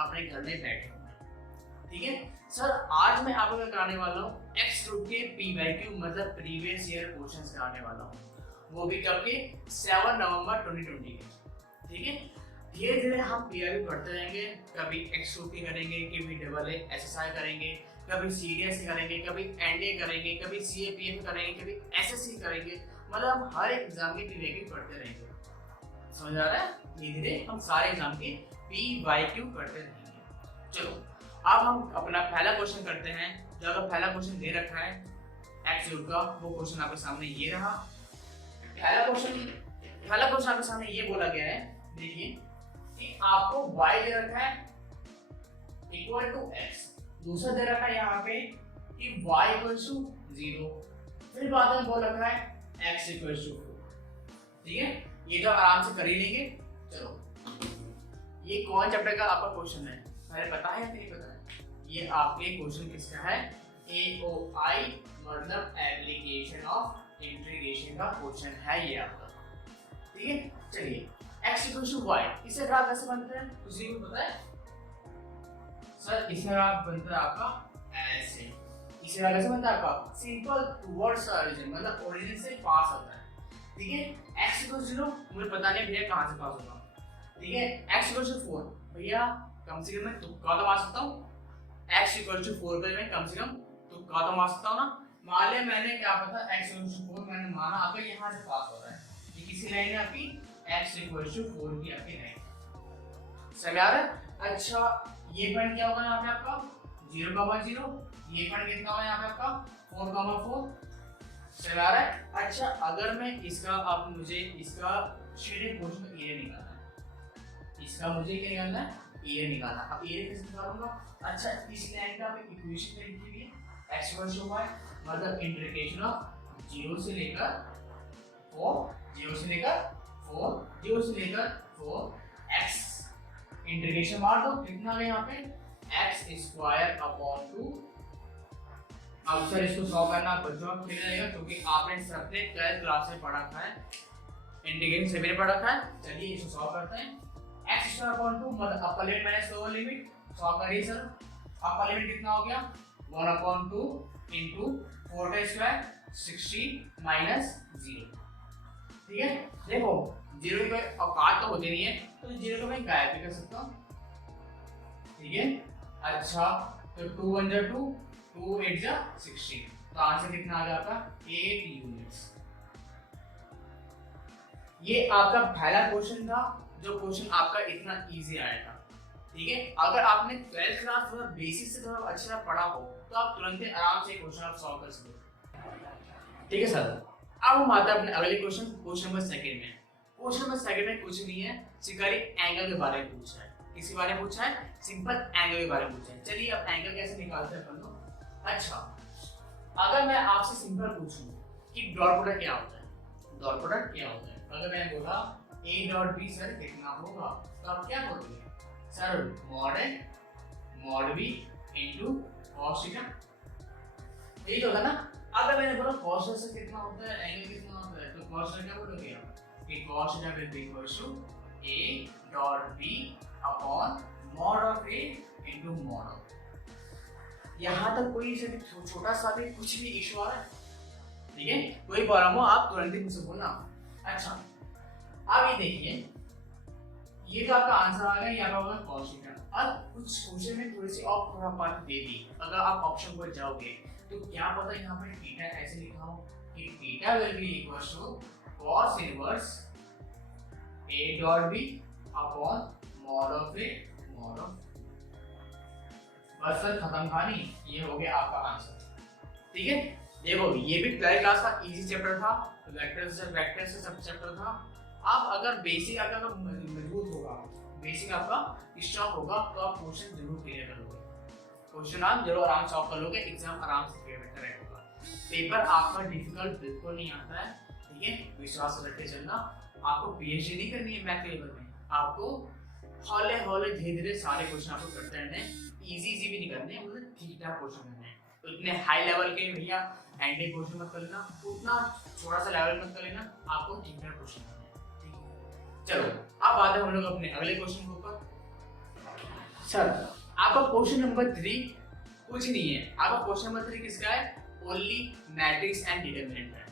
अपने घर में बैठे हुए हैं। ठीक है सर, आज मैं आपको कराने वाला हूँ एक्स ग्रुप के PYQ मतलब प्रीवियस ईयर क्वेश्चंस कराने वाला हूँ, वो भी कब के 7 नवंबर 2020 के। ठीक है, धीरे धीरे हम PYQ पढ़ते रहेंगे, कभी एक्स ग्रुप की करेंगे, कभी डबल SSI करेंगे, कभी सीडीएस करेंगे, कभी एनडीए करेंगे, कभी CAPF करेंगे, कभी SSC करेंगे, मतलब हम हर एग्जाम के PYQ पढ़ते रहेंगे। समझ आ रहा है? धीरे धीरे हम सारे एग्जाम के PYQ पढ़ते रहेंगे। चलो अब हम अपना पहला क्वेश्चन करते हैं। जो अगर पहला क्वेश्चन दे रखा है एक्स ग्रुप का, वो क्वेश्चन आपके सामने ये रहा। पहला क्वेश्चन आपके सामने ये बोला गया है, देखिए कि आपको y दे रखा है इक्वल टू x, दूसरा दे रखा है यहाँ पे कि y इक्वल टू 0, फिर बाद में बोल रखा है x इक्वल टू 4। ठीक है, ये तो आराम से कर ही लेंगे। चलो ये कौन चैप्टर का आपका क्वेश्चन है, पहले पता है या नहीं पता है? ये आपके क्वेश्चन किसका है? AOI मतलब एप्लीकेशन ऑफ इंटीग्रेशन का क्वेश्चन है ये आपका। ठीक है, चलिए x इक्वल टू y, इसे ग्राफ कैसे बनते हैं किसी को पता है? सर इसे ग्राफ बनता है आपका ऐसे, इसे ग्राफ कैसे बनता है आपका? सिंपल टुवर्ड्स ओरिजिन, मतलब ओरिजिन से पास होता है। ठीक है, x इक्वल टू 0 मुझे पता नहीं भैया कहां से पास होगा। ठीक है, x इक्वल टू 4 भैया कम से कम मैं तुक्का तो मार सकता हूँ, x इक्वल टू 4 पे मैं कम से कम तुक्का तो मार सकता हूँ ना। मान लिया मैंने क्या पता x इक्वल टू 4 मैंने माना आपका यहाँ से पास हो रहा है, ये किसी लाइन है आपकी x इक्वल टू 4 की आपकी लाइन। समझ आ रहा है? अच्छा ये पॉइंट क्या होगा यहाँ पे आपका 0,0, ये पॉइंट कितना होगा यहाँ पे आपका 4,4। समझ आ रहा है? अच्छा अगर मैं इसका, अब मुझे इसका शेडेड पोर्शन का एरिया निकालना है, इसका मुझे क्या निकालना है? एरिया निकालना। अब एरिया कैसे निकालूंगा? अच्छा इस लाइन का मैं इक्वेशन में लिखी हुई है x इक्वल टू y मतलब इंटीग्रेशन ऑफ 0 से लेकर 4 x इंटीग्रेशन मार दो, कितना है यहाँ पे x स्क्वायर अपॉन 2। अब सर इसको सॉल्व करना बच्चों खेल जाएगा, क्योंकि आपने सबने 12th क्लास में पढ़ा था, इंटीग्रेशन सभी ने पढ़ा था। चलिए इसको सॉल्व करते हैं। x स्क्वायर अपॉन 2 मतलब upper limit minus lower limit, solve करिए सर। अपर लिमिट कितना हो गया 1 अपॉन 2 इंटू 4 का स्क्वायर 60 माइनस 0। ठीक है, देखो 0 की औकात तो होती नहीं है, तो 0 को मैं गायब भी कर सकता हूँ। ठीक है, अच्छा तो 2 1 जा 2, 2 8 जा 60, तो आंसर कितना आ गया आपका 8 यूनिट्स। ये आपका पहला क्वेश्चन था, जो क्वेश्चन आपका इतना इजी आया था। ठीक है, अगर आपने 12th क्लास थोड़ा बेसिक से थोड़ा अच्छा पढ़ा हो तो आप तुरंत ही आराम से क्वेश्चन आप सॉल्व कर सकते। ठीक है सर, अब हम आते हैं अपने अगले क्वेश्चन नंबर 2 में। क्वेश्चन नंबर 2 में कुछ नहीं है, सिकारी एंगल के बारे में पूछा है। किसी बारे में पूछा है? सिंपल एंगल के बारे में पूछा है। चलिए अब एंगल कैसे निकालते हैं अपन लोग। अच्छा अगर मैं आपसे सिंपल पूछूं कि डॉट प्रोडक्ट क्या होता है, डॉट प्रोडक्ट क्या होता है, अगर मैंने बोला a डॉट b सर कितना होगा, तो आप क्या बोलोगे? Sir mod a mod b into cos theta, यही होगा ना। अगर मैंने बोला cos थीटा से कितना होता है, एंगल कितना होता है, तो cos थीटा क्या बोलोगे आप कि cos theta will be equal to a dot b upon mod of a into mod of. यहाँ तक कोई छोटा सा भी कुछ भी इशू आ रहा है? ठीक है, कोई प्रॉब्लम हो आप तुरंत ही मुझसे बोलना। अच्छा अब ये देखिए, ये तो आपका आंसर आ गया, यहाँ होगा cos थीटा। अब कुछ क्वेश्चन में थोड़ी सी और थोड़ा पार्ट दे दी, अगर आप ऑप्शन पर जाओगे तो क्या पता यहाँ पे थीटा ऐसे लिखा हो कि theta will be equal to cos inverse a dot b upon mod of a mod of. बस सर खत्म कहानी, ये हो गया आपका आंसर। ठीक है, देखो ये भी 12th क्लास का इजी चैप्टर था, वेक्टर से सब चैप्टर था। आप अगर बेसिक अगर मजबूत होगा, बेसिक आपका स्ट्रांग होगा, तो आप क्वेश्चन जरूर क्लियर करोगे, क्वेश्चन आप जरूर आराम से सॉल्व कर लोगे, एग्जाम आराम से क्लियर होगा। पेपर आपका डिफिकल्ट बिल्कुल नहीं आता है। ठीक है, विश्वास रख के चलना। आपको पीएचडी नहीं करनी है मैथ लेवल में, आपको हौले हौले धीरे धीरे सारे क्वेश्चन आपको करते रहने, इजी भी नहीं करने, मतलब ठीक ठाक क्वेश्चन करने हैं। तो इतने हाई लेवल के भैया एंडी क्वेश्चन मत कर लेना, उतना छोटा सा लेवल मत कर लेना, आपको ठीक ठाक क्वेश्चन करने हैं। चलो अब आते हैं हम लोग अपने अगले क्वेश्चन के ऊपर। सर आपका क्वेश्चन नंबर 3 कुछ नहीं है, आपका क्वेश्चन नंबर 3 किसका है? ओनली मैट्रिक्स एंड डिटरमिनेंट है,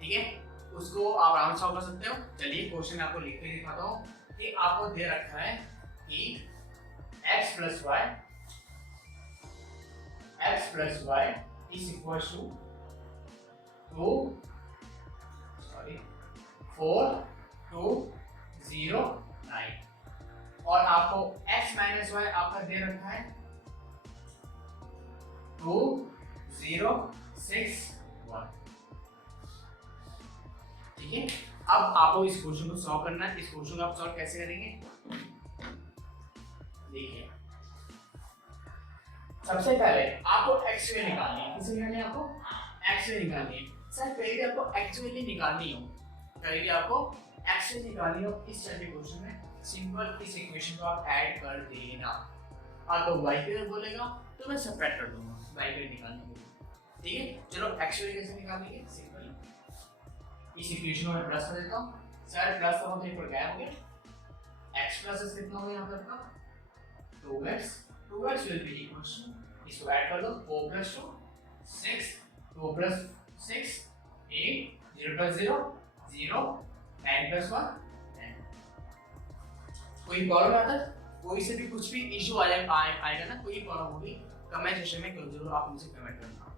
ठीक है, उसको आप आराम से सॉल्व कर सकते हो। चलिए क्वेश्चन आपको लिख के दिखाता हूँ कि आपको दे रखा है कि x plus y is equal to 4 2 0 9 और आपको x माइनस वाई आपका दे रखा है 2 0 6 1, ठीक है। अब आपको इस क्वेश्चन को सॉल्व करना है। इस क्वेश्चन को आप सॉल्व कैसे करेंगे? देखिए सबसे पहले आपको x वैल्यू निकालनी है। किसे निकालनी है? आपको x वैल्यू निकालनी है। सर कहीं भी आपको x वैल्यू निकालनी हो, कहीं भी आपको x वैल्यू निकालनी हो इस टाइप के क्वेश्चन में सिंपल इस इक्वेशन को आप ऐड कर देना। आपको y की वैल्यू बोलेगा तो मैं सबट्रैक्ट कर दूंगा y की वैल्यू निकालने के लिए, ठीक है। चलो x वैल्यू कैसे निकालेंगे? सिंपल इस इक्वेशन को मैं प्लस कर देता हूं। सर प्लस का मतलब ऊपर क्या हो गया? x प्लस कितना हो गया यहां पे आपका 2x 2x will be equals to, इसको ऐड कर दो 4 plus 2 6 2 plus 6 8 0 plus 0 0 9 plus 1 10। कोई प्रॉब्लम आता है? कोई से भी कुछ भी इशू आएगा ना, कोई प्रॉब्लम होगी कमेंट सेक्शन में जरूर आप मुझे कमेंट करना,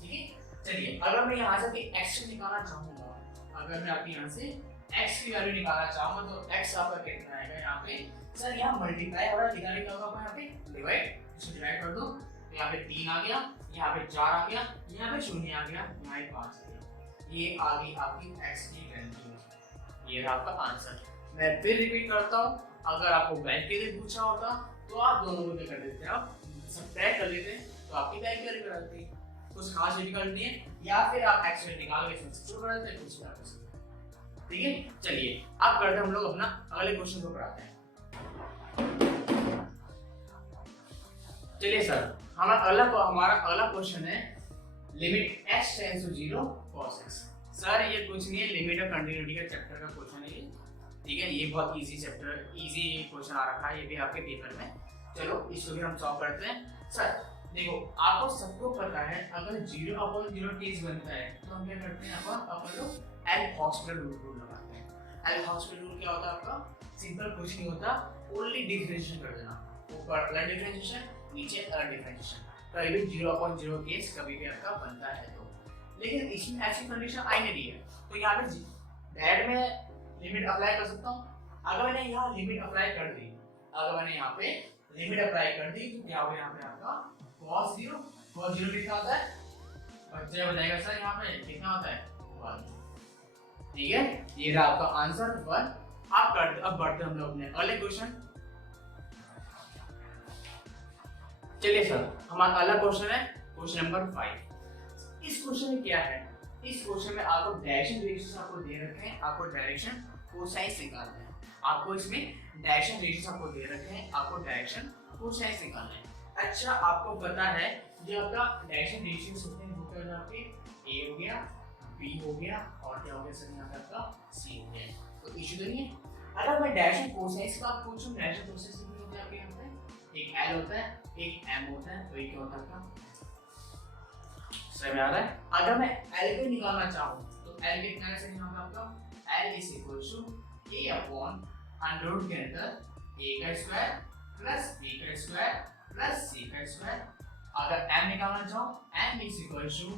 ठीक है। चलिए अगर मैं यहाँ से x निकालना चाहूंगा, अगर मैं आपके यहाँ से x की वैल्यू निकालना चाहूंगा तो x आपका कितना आएगा यहाँ पे? सर यहाँ मल्टीप्लाई और डिवाइड क्या होगा? यहाँ पे डिवाइड, इसको डिवाइड कर दो तो यहाँ पे 3 आ गया, यहाँ पे 4 आ गया, यहाँ पे 0 आ गया, यहाँ पे 5 आ गया। ये आ गई आपकी x की वैल्यू, ये रहा आपका आंसर। मैं फिर रिपीट करता हूँ, अगर आपको वैल्यू के लिए पूछा होता तो आप दोनों को क्या कर देते हैं? आप सबट्रैक्ट कर लेते तो आपकी वैल्यू क्या निकल आती, कुछ खास डिफिकल्ट नहीं है। या फिर आप x वैल्यू निकाल के सब्स्टिट्यूट कर देते, कुछ भी आप कर सकते हैं, ठीक है। चलिए अब करते हैं हम लोग अपना अगले क्वेश्चन को पढ़ाते हैं। चलिए सर हमारा अगला क्वेश्चन है limit x tends to 0 cos x। Sir ये कुछ नहीं है, लिमिट ऑफ कंटिन्यूटी का चैप्टर का क्वेश्चन है ये, ठीक है। ये बहुत इजी चैप्टर, इजी क्वेश्चन आ रखा है ये भी आपके पेपर में। चलो इसको भी हम सॉल्व करते हैं। सर देखो आपको सबको पता है अगर 0/0 केस बनता है तो हम क्या करते हैं? अपन लोग एल हॉस्पिटल रूल लगाते हैं। एल हॉस्पिटल रूल क्या होता है आपका? सिंपल कुछ नहीं होता, ओनली डिफरेंशिएशन कर देना, ऊपर अलग डिफरेंशिएशन नीचे अलग डिफरेंशिएशन। तो ये 0/0 केस कभी भी आपका बनता है तो, लेकिन इसमें ऐसी कंडीशन आई नहीं है तो यहाँ पे डायरेक्ट में लिमिट अप्लाई कर सकता हूँ। अगर मैंने यहाँ लिमिट अप्लाई कर दी, अगर मैंने यहाँ पे लिमिट अप्लाई कर दी तो क्या होगा? यहाँ पे आपका cos 0 कितना होता है? बच्चे बताएगा सर यहाँ पे कितना होता है? 1, ठीक है। ये रहा आपका आंसर 1। आप करते अब बढ़ते हम लोग अपने अगले क्वेश्चन। चलिए सर हमारा अगला क्वेश्चन है क्वेश्चन नंबर 5। इस क्वेश्चन में क्या है? इस क्वेश्चन में आपको डायरेक्शन रेशियोस आपको दे रखे हैं, आपको डायरेक्शन कोसाइन निकालना है। आपको इसमें डायरेक्शन रेशियोस आपको दे रखे हैं, आपको डायरेक्शन कोसाइन निकालना है। अच्छा आपको पता है जो आपका डायरेक्शन रेशियोस होते हैं वो क्या हो जाते हैं? a हो गया, b हो गया और क्या हो गया सर यहाँ पे आपका c हो गया। तो इशू तो नहीं है। अगर मैं डायरेक्शन कोसाइन की बात पूछूं, डायरेक्शन कोसाइन कितने होते हैं आपके यहाँ पे? एक l होता है, एक m होता है, तो ये क्या होता है आपका? समझ आ रहा है? अगर मैं l को निकालना चाहूं तो l कितना है सर यहाँ पे आपका? l is equal to a upon under root के अंदर a का स्क्वायर प्लस b का स्क्वायर प्लस c का स्क्वायर। अगर m निकालना चाहो m is equal to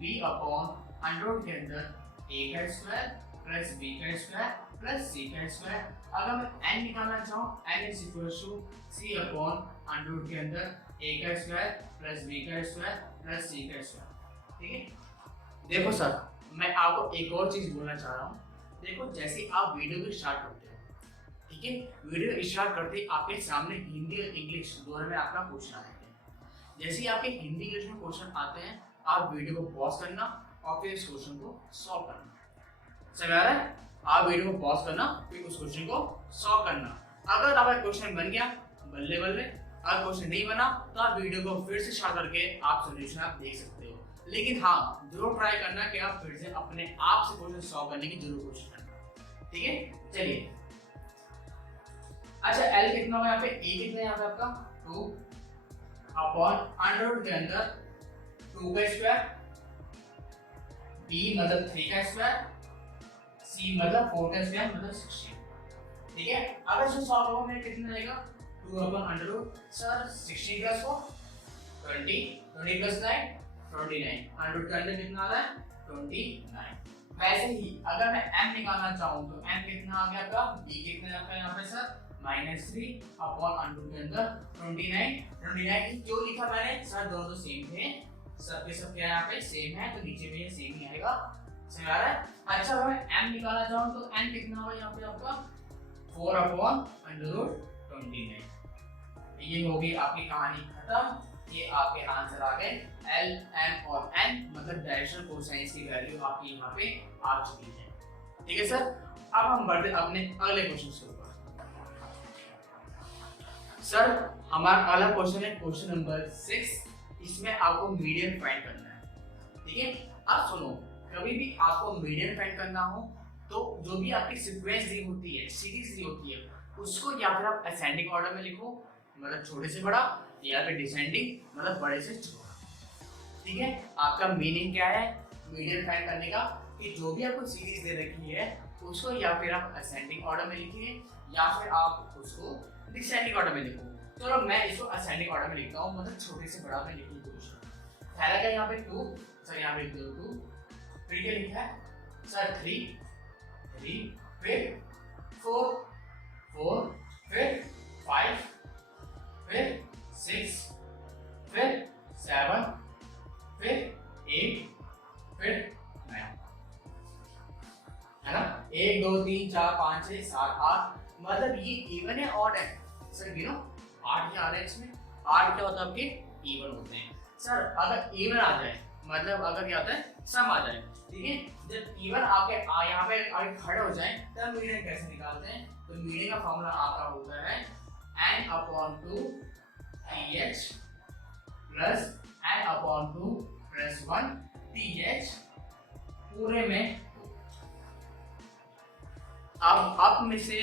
b upon under root के अंदर a का स्क्वायर प्लस b का स्क्वायर प्लस c का स्क्वायर। अगर मैं n निकालना चाहूँ n is equal to c upon under root के अंदर a का स्क्वायर प्लस b का स्क्वायर प्लस c का स्क्वायर, ठीक है। देखो सर मैं आपको एक और चीज बोलना चाह रहा हूँ। देखो जैसे आप वीडियो को स्टार्ट करते हैं, ठीक है, वीडियो स्टार्ट करते ही आपके सामने हिंदी और इंग्लिश दोनों में आपका क्वेश्चन आएंगे। जैसे ही आपके हिंदी इंग्लिश में क्वेश्चन आते हैं आप वीडियो को पॉज करना और फिर इस क्वेश्चन को सॉल्व करना। समझ आ रहा है? आप वीडियो को पॉज करना फिर उस क्वेश्चन को सॉल्व करना। अगर आपका क्वेश्चन बन गया बल्ले बल्ले, अगर क्वेश्चन नहीं बना तो आप वीडियो को फिर से स्टार्ट करके आप सॉल्यूशन आप देख सकते हो। लेकिन हाँ जरूर ट्राई करना कि आप फिर से अपने आप से क्वेश्चन सॉल्व करने की जरूर कोशिश करना, ठीक है। चलिए अच्छा L कितना होगा यहाँ पे? A कितना है यहाँ पे आपका? 2 अपॉन अंडर रूट के अंदर 2 का स्क्वायर, b मतलब 3 का स्क्वायर, c मतलब 4 का स्क्वायर मतलब 16। ठीक है, अब इसको सॉल्व करो में कितना आएगा 2 upon under root sir 16 plus 4 20, 20 plus 9 29, under root के अंदर कितना आ रहा है 29। वैसे ही अगर मैं m निकालना चाहूँ तो m कितना आ गया आपका, b कितना आपका यहाँ पे सर -3 अपॉन अंडर रूट के अंदर 29 क्यों लिखा मैंने सर, दोनों तो सेम थे, सब के सब क्या यहाँ पे सेम है तो नीचे भी ये सेम ही आएगा, समझ आ रहा है। अच्छा अगर मैं m निकालना चाहूँ तो n कितना होगा यहाँ पे आपका 4 अपॉन अंडर रूट 29। ये होगी आपकी कहानी खत्म, ये आपके आंसर आ गए L, M और N मतलब डायरेक्शनल कोसाइंस की वैल्यू आपकी यहाँ पे आ चुकी है। ठीक है सर, अब हम बढ़ते अपने अगले क्वेश्चन के ऊपर। सर हमारा अगला क्वेश्चन है क्वेश्चन नंबर 6, इसमें आपको मीडियन फाइंड करना है। ठीक है, अब सुनो, कभी भी आपको मीडियन फाइंड करना हो तो जो भी आपकी सीक्वेंस दी होती है, सीरीज दी होती है, उसको या फिर आप असेंडिंग ऑर्डर में लिखो मतलब छोटे से बड़ा, या फिर डिसेंडिंग मतलब बड़े से छोटा। ठीक है, आपका मीनिंग क्या है मीडियन फाइंड करने का, कि जो भी आपको सीरीज दे रखी है उसको या फिर आप असेंडिंग ऑर्डर में लिखिए या फिर आप उसको डिसेंडिंग ऑर्डर में लिखो। चलो मैं इसको असेंडिंग ऑर्डर में लिखता हूँ, मतलब छोटे से बड़ा में लिखने की कोशिश करूँ। पहला क्या यहाँ पे 2, सर यहाँ पे 2, फिर क्या लिखा है सर 3, फिर 4, फिर 5, फिर 6, फिर 7, फिर 8, फिर 9, है ना। 1 2 3 4 5 6 7 8, मतलब ये इवन है ऑड है सर, गिनो 8 क्या आ रहा है इसमें, 8 क्या होता है आपके इवन होते हैं सर। अगर इवन आ जाए मतलब अगर क्या होता है सम आ जाए, ठीक है, जब इवन आपके यहाँ पे आगे खड़े हो जाए तब मीडियन कैसे निकालते हैं, तो मीडियन का फॉर्मूला आपका होता है n/2 th plus n/2 plus 1 th पूरे में। अब आप में से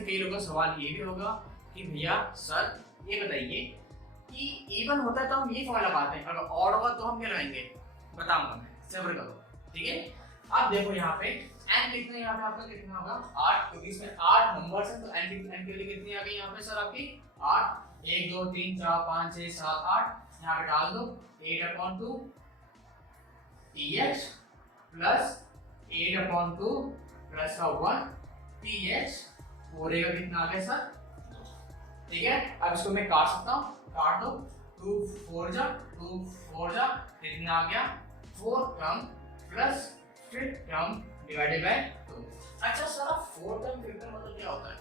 कई लोगों का सवाल ये भी होगा कि भैया सर ये बताइए कि इवन होता है तो हम ये फॉर्मूला लगाते हैं, अगर ऑड होगा तो हम क्या लगाएंगे, बताऊंगा मैं, सब्र करो। ठीक है, अब देखो यहाँ पे n कितना, यहाँ पे आपका कितना होगा 8, क्योंकि इसमें 8 नंबर्स हैं तो n के लिए कितनी आ गई यहाँ पे सर आपकी 8, 1 2 3 4 5 6 7 8, यहाँ पे डाल दो 8/2 th प्लस 8/2 प्लस का 1 th पूरे का कितना आ गया सर। ठीक है, अब इसको मैं काट सकता हूँ, काट दो, 2 4 जा कितना आ गया 4 term plus 5 term divided by 2। अच्छा सर 4 टर्म 5 टर्म मतलब क्या होता है,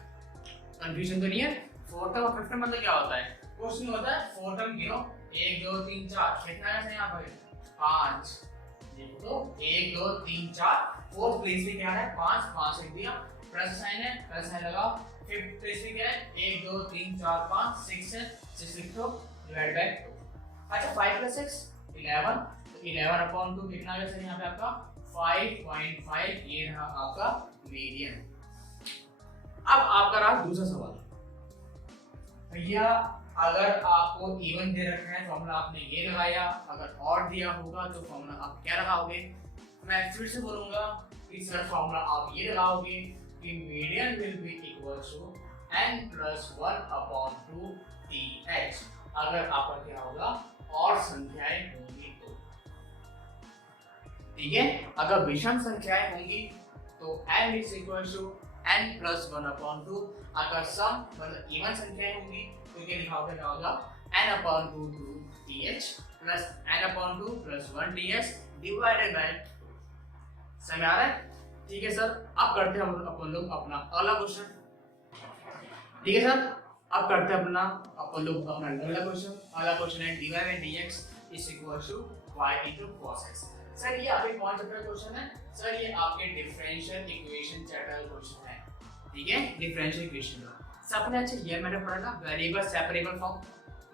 कंफ्यूजन तो नहीं है, 4 टर्म और 5 टर्म मतलब क्या होता है, क्वेश्चन होता है 4 टर्म गिनो 1 2 3 4, कितना है यहाँ पर 5, देखो तो 1 2 3 4, फोर्थ प्लेस पे क्या है 5, 5 लिख दिया, प्लस साइन है, प्लस साइन लगाओ, फिफ्थ प्लेस पे क्या है 1 2 3 4 5 6 है, 6 लिख दो डिवाइड बाय 2। अच्छा 5 प्लस 6 11, तो 11/2 कितना आ गया सर यहाँ पे आपका 5.5, ये रहा आपका मीडियन। अब आपका रहा दूसरा सवाल, भैया अगर आपको इवन दे रखा है फॉर्मूला आपने ये लगाया, अगर ऑड दिया होगा तो फॉर्मूला आप क्या लगाओगे। मैं फिर से बोलूंगा कि सर फॉर्मूला आप ये लगाओगे कि median will be equal to n+1/2 th, अगर आपका क्या होगा और संख्याएं होंगी तो। ठीक है, अगर विषम संख्याएं होंगी तो n is equal to n+1/2, अगर सम मतलब इवन संख्याएं होंगी तो क्या लिखोगे, क्या होगा n/2 th plus n/2 plus 1 th divided by 2। समझ आ रहा है। ठीक है सर, अब करते हैं अपन लोग अपना अगला क्वेश्चन। ठीक है सर, अब करते हैं अपन लोग अपना अगला क्वेश्चन। अगला क्वेश्चन है dy by dx is equal to y into cos x। Sir ये आपके कौन चैप्टर क्वेश्चन है, सर ये आपके डिफरेंशियल इक्वेशन चैप्टर क्वेश्चन है। ठीक है, डिफरेंशियल इक्वेशन का सबने अच्छा ये मैंने पढ़ा था variable separable form.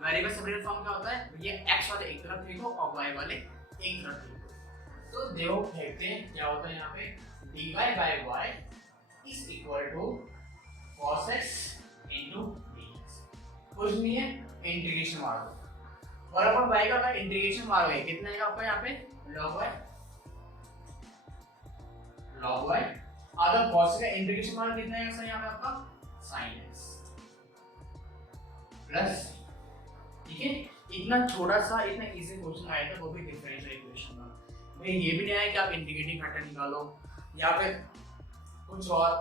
Variable separable form क्या होता है, ये x वाले एक तरफ लिखो और y वाले एक तरफ लिखो। तो देखो देखते हैं क्या होता है यहाँ पे, dy by y is equal to cos x into dx। कुछ नहीं है, इंटीग्रेशन मार दो। और अपन y का अगर इंटीग्रेशन मारोगे कितना आएगा आपका यहाँ पे log y अगर cos का इंटीग्रेशन मारो कितना आएगा सर यहाँ पे आपका sin x प्लस, ठीक है। इतना छोटा सा इतना इजी क्वेश्चन आया था, वो भी डिफरेंशियल इक्वेशन का। भाई ये भी नहीं आया कि आप इंटीग्रेटिंग फैक्टर निकालो या फिर कुछ और,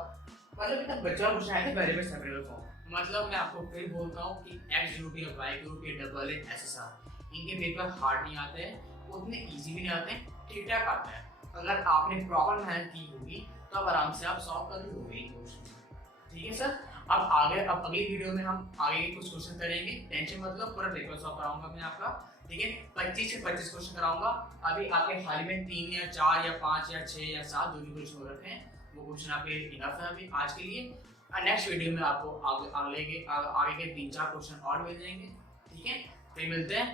मतलब इतना बच्चा क्वेश्चन आया था वेरिएबल सेपरेबल फॉर्म। मतलब मैं आपको फिर बोलता हूँ कि x की रूट या y की रूट या डबल है SSR इनके पेपर हार्ड नहीं आते हैं, उतने इजी भी नहीं आते, ठीक ठाक आते हैं। अगर आपने प्रॉपर मेहनत की होगी तो अब आराम से आप सॉल्व कर लोगे ये क्वेश्चन, ठीक है सर। अब अगली वीडियो में हम आगे के कुछ क्वेश्चन करेंगे, टेंशन मतलब पूरा पेपर सॉल्व कराऊंगा मैं आपका, ठीक है। 25 से 25 क्वेश्चन कराऊंगा। अभी आपके हाल में 3 या 4 या 5 या 6 या 7 जो भी क्वेश्चन हो रखे हैं वो क्वेश्चन आपके इनफ है अभी आज के लिए। नेक्स्ट वीडियो में आपको आगे के 3-4 क्वेश्चन और मिल जाएंगे, ठीक है। फिर मिलते हैं।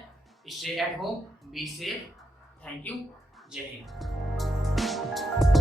Stay at home, be safe, thank you, जय हिंद।